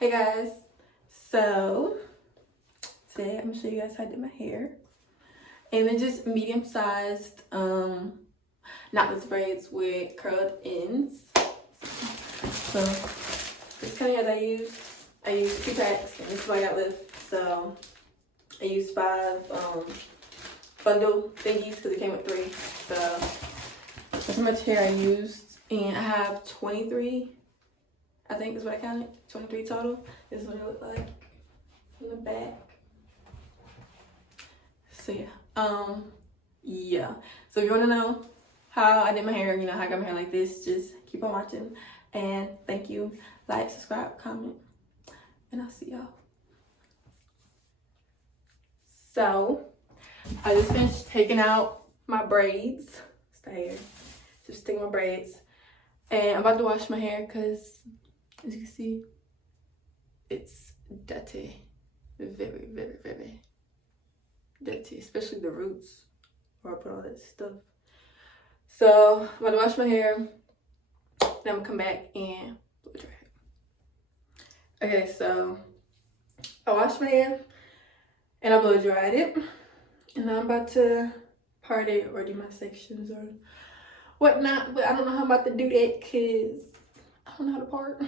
Hey guys, so today I'm gonna show you guys how I did my hair, and they're just medium-sized knotless braids with curled ends. So this kind of hairs I use 2 packs, and this is what I got left. So I used 5 bundle thingies because it came with 3. So that's how much hair I used, and I have 23. I think is what I counted. 23 total. This is what it looked like from the back. So yeah. So if you want to know how I did my hair, how I got my hair like this, just keep on watching. And thank you. Like, subscribe, comment, and I'll see y'all. So I just finished taking out my braids. Stay here. Just taking my braids, and I'm about to wash my hair because, as you can see, it's dirty. Very, very, very dirty, especially the roots where I put all that stuff. So I'm about to wash my hair, then I'm gonna come back and blow dry it. Okay, so I washed my hair and I blow dried it, and now I'm about to part it or do my sections or whatnot, but I don't know how I'm about to do that because I don't know how to part.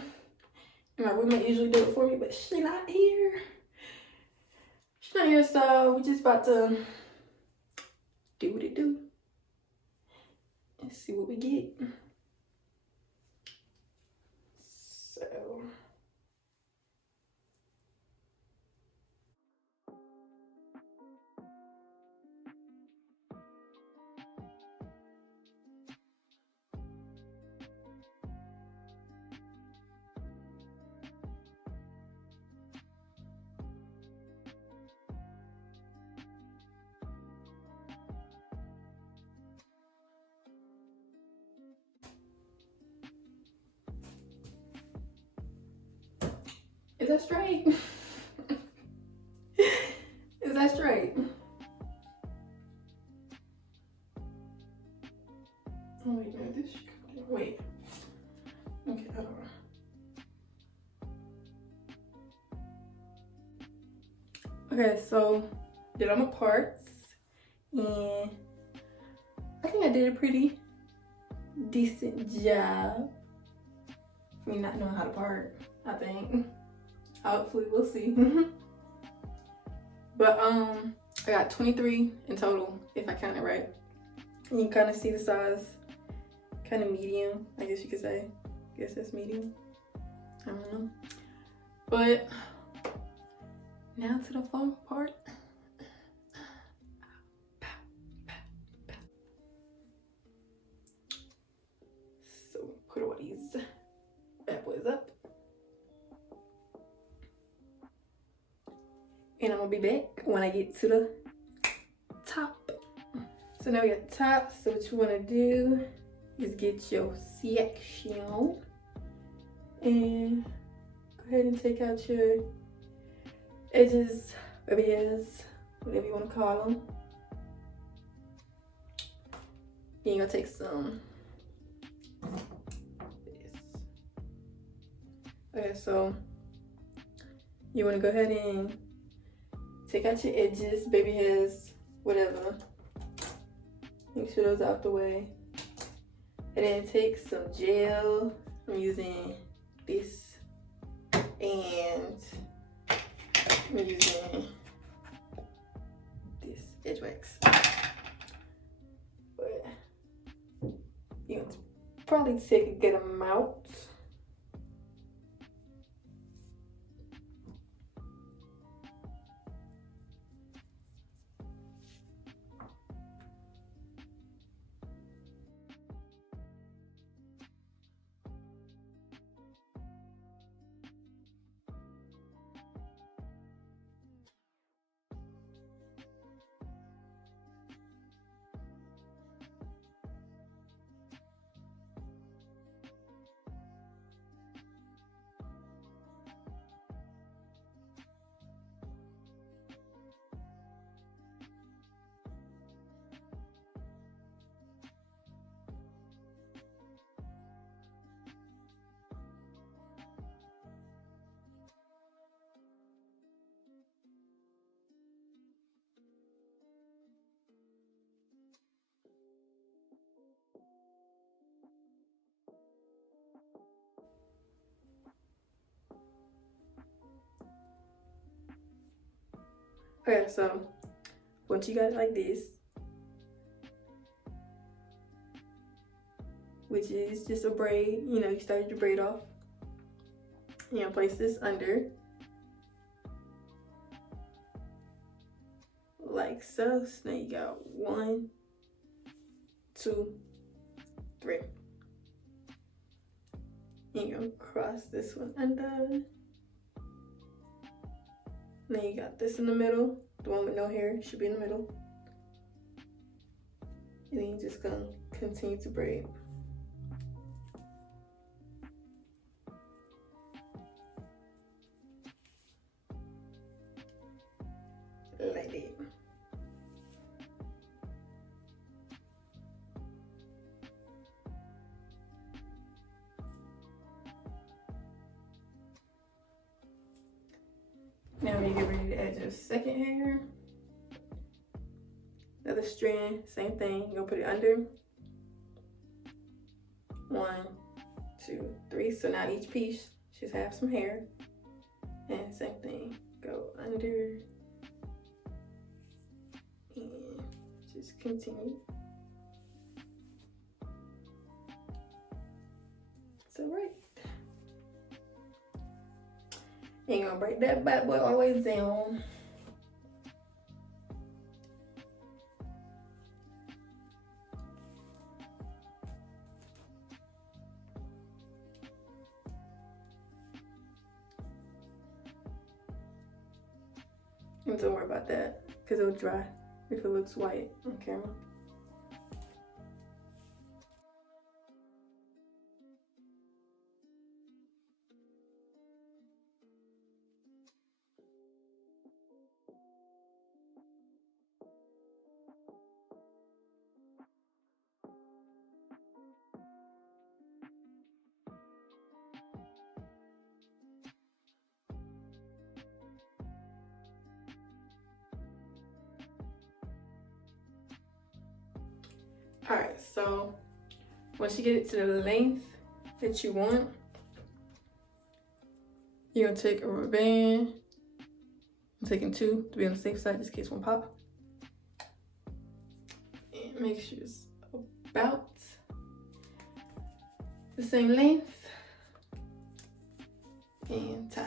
My roommate usually do it for me, but she's not here. She's not here, so we're just about to do what it do and see what we get. So is that straight? Is that straight? Oh, wait, no, this wait. Okay, hold on. Okay, so did all my parts, and I think I did a pretty decent job. I mean, not knowing how to part, I think. Hopefully, we'll see. But I got 23 in total, if I count it right. And you can kind of see the size, kind of medium, I guess you could say. I guess that's medium. I don't know. But now to the fun part. So put all these bad boys up. And I'm gonna be back when I get to the top. So now we got the top. So what you wanna do is get your section and go ahead and take out your edges, baby hairs, whatever you wanna call them. Then you're gonna take some this. Okay, so you wanna go ahead and take out your edges, baby hairs, whatever. Make sure those are out the way. And then take some gel. I'm using this. And I'm using this Edgewax. But you know, probably take a good amount. Okay, so once you got it like this, which is just a braid, you know, you started your braid off. You're gonna place this under, like so. So now you got 1, 2, 3. And you're gonna cross this one under. Now you got this in the middle. The one with no hair should be in the middle. And then you're just gonna continue to braid. Like that. Now when you get ready to add your second hair, another strand, same thing. You're gonna put it under. 1, 2, 3. So now each piece should have some hair. And same thing, go under and just continue. It's alright. And you're gonna break that bad boy all the way down. And don't worry about that, because it'll dry if it looks white on camera. Alright, so once you get it to the length that you want, you're gonna take a rubber band. I'm taking 2 to be on the safe side, just in case one pop. And make sure it's about the same length. And tie.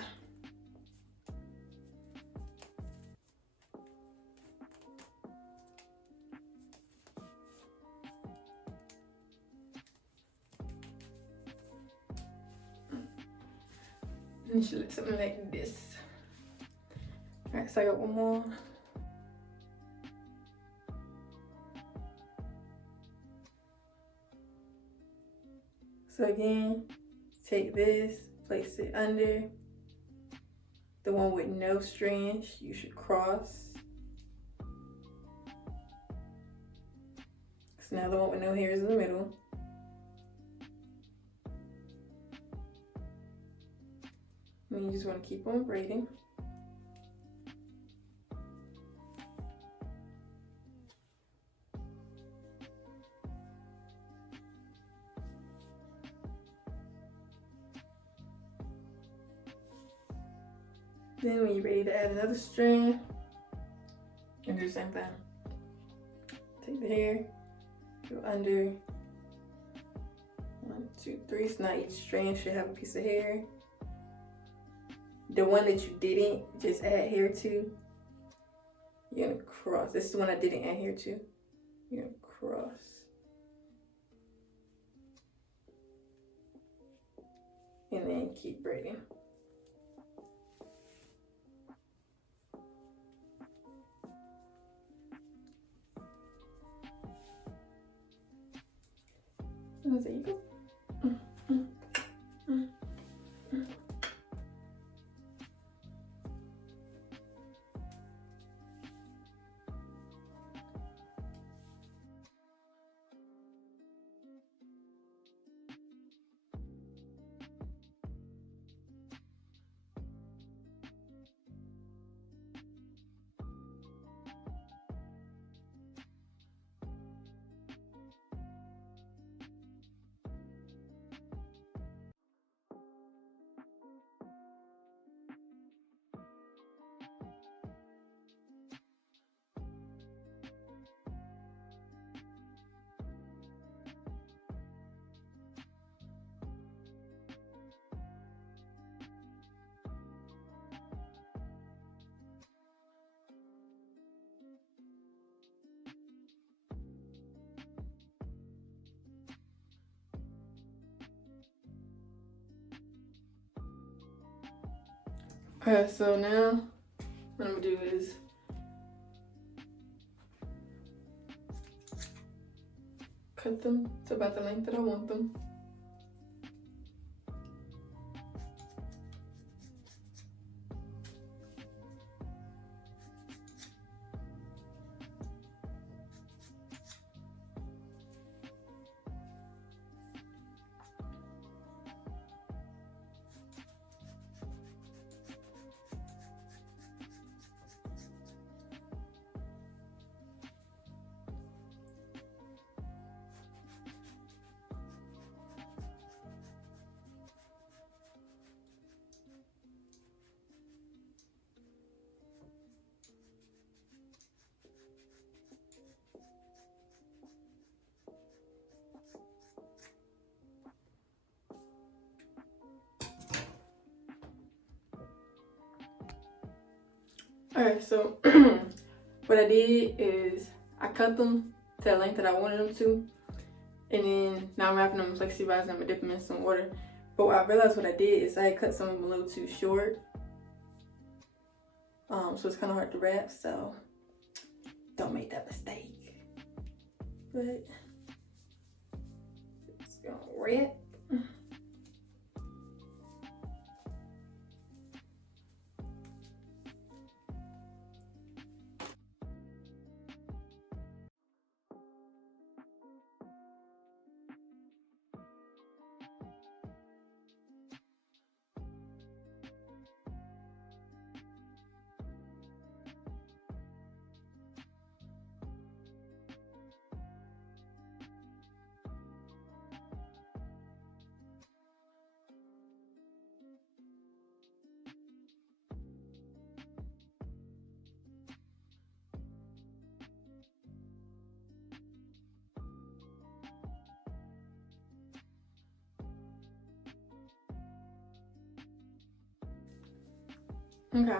And you should look something like this. Alright, so I got one more. So again, take this, place it under. The one with no strands, you should cross. So now the one with no hair is in the middle. And you just want to keep on braiding. Then when you're ready to add another strand, you do the same thing. Take the hair, go under. 1, 2, 3. So now each strand should have a piece of hair. The one that you didn't just add hair to, you're gonna cross. This is the one I didn't add hair to. You're gonna cross. And then keep braiding. And there you go. Okay, so now what I'm gonna do is cut them to about the length that I want them. Alright, so what I did is I cut them to the length that I wanted them to, and then now I'm wrapping them in plexi and I'm gonna dip them in some water. But I realized what I did is I had cut some of them a little too short, so it's kind of hard to wrap. So don't make that mistake. But it's gonna wrap. Okay.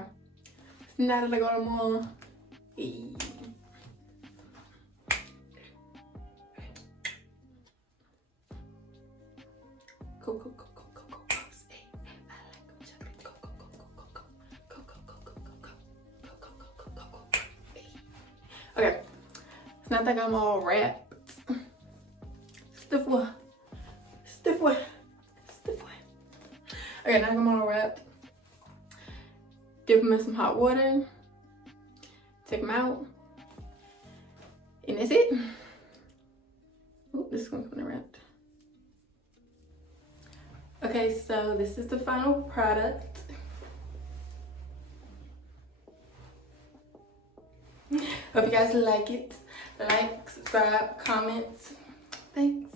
Now that I got them all, okay, it's not like I'm all wrapped. Stiff one. Stiff one. Stiff one. Okay, now I'm all wrapped. Dip them in some hot water. Take them out. And that's it. Oop, this is gonna come wrapped. Okay, so this is the final product. Hope you guys like it. Like, subscribe, comment. Thanks.